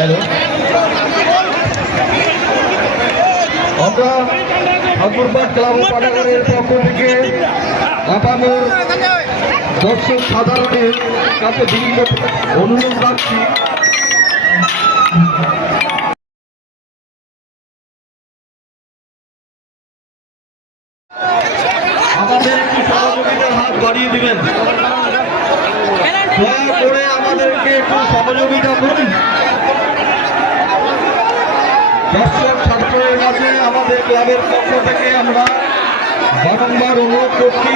Hello, আমরা ঠাকুরবাদ club ও পাঠাগারের পক্ষ থেকে আপামর দর্শক সাধারণের কাছে বিভিন্ন অনুরোধ রাখছি, আমাদের একটু সহযোগিতার হাত বাড়িয়ে দিবেন। দয়া করে আমাদেরকে একটু সহযোগিতা করুন। দর্শক ছাত্রের কাছে আমাদের ক্লাবের পক্ষ থেকে আমরা বারংবার অনুরোধ করছি,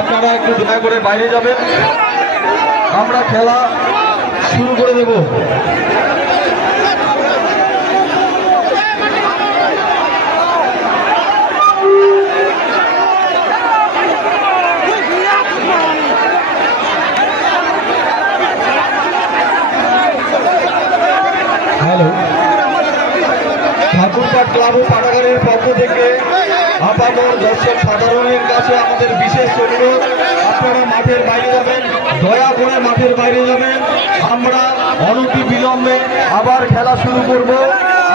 আপনারা একটু দয়া করে বাইরে যাবেন, আমরা খেলা শুরু করে দেব। হ্যালো, ঠাকুরবাদ ক্লাব ও পাঠাগারের পক্ষ থেকে আপামর দর্শক সাধারণের কাছে আমাদের বিশেষ অনুরোধ, আপনারা মাঠের বাইরে যাবেন, দয়া করে মাঠের বাইরে যাবেন। আমরা অনতি বিলম্বে আবার খেলা শুরু করব,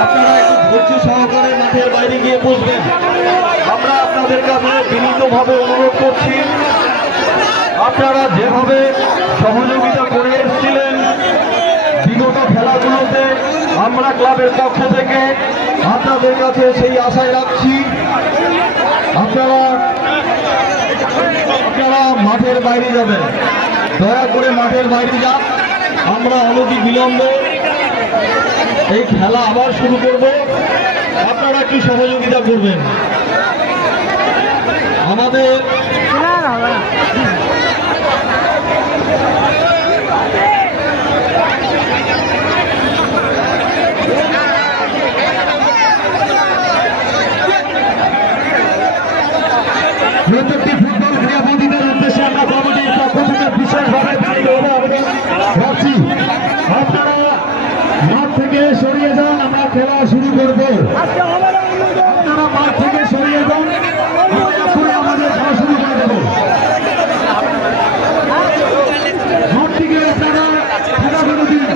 আপনারা একটু ধৈর্য সহকারে মাঠের বাইরে গিয়ে বসবেন। আমরা আপনাদের কাছে বিনীতভাবে অনুরোধ করছি, আপনারা যেভাবে সহযোগিতা করে এসেছিলেন বিগত খেলাগুলোতে, আমরা ক্লাবের পক্ষ থেকে আপনাদের কাছে সেই আশায় রাখছি, আপনারা মাঠের বাইরে যাবেন, দয়া করে মাঠের বাইরে যান। আমরা অনতি বিলম্বে এই খেলা আবার শুরু করব, আপনারা একটু সহযোগিতা করবেন। আমাদের প্রত্যেকটি ফুটবল ক্রীড়াবিদের উদ্দেশ্যে আমরা কমিটির পক্ষ থেকে বিশেষভাবে ভাবছি, আপনারা মাঠ থেকে সরিয়ে যান, আমরা খেলা শুরু করবো। আপনারা মাঠ থেকে সরিয়ে যান, আমাদের খেলা শুরু করে দেবো। মাঠ থেকে আপনারা খেলা করে দিন।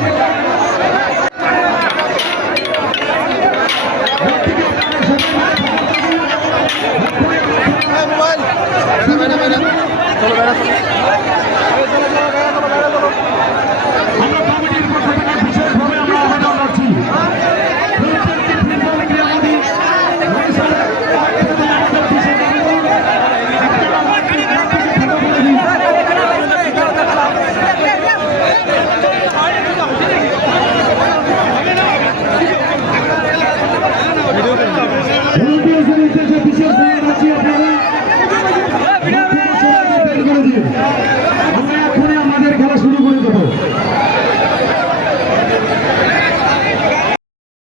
আমরা এখনই আমাদের খেলা শুরু করে দেবো।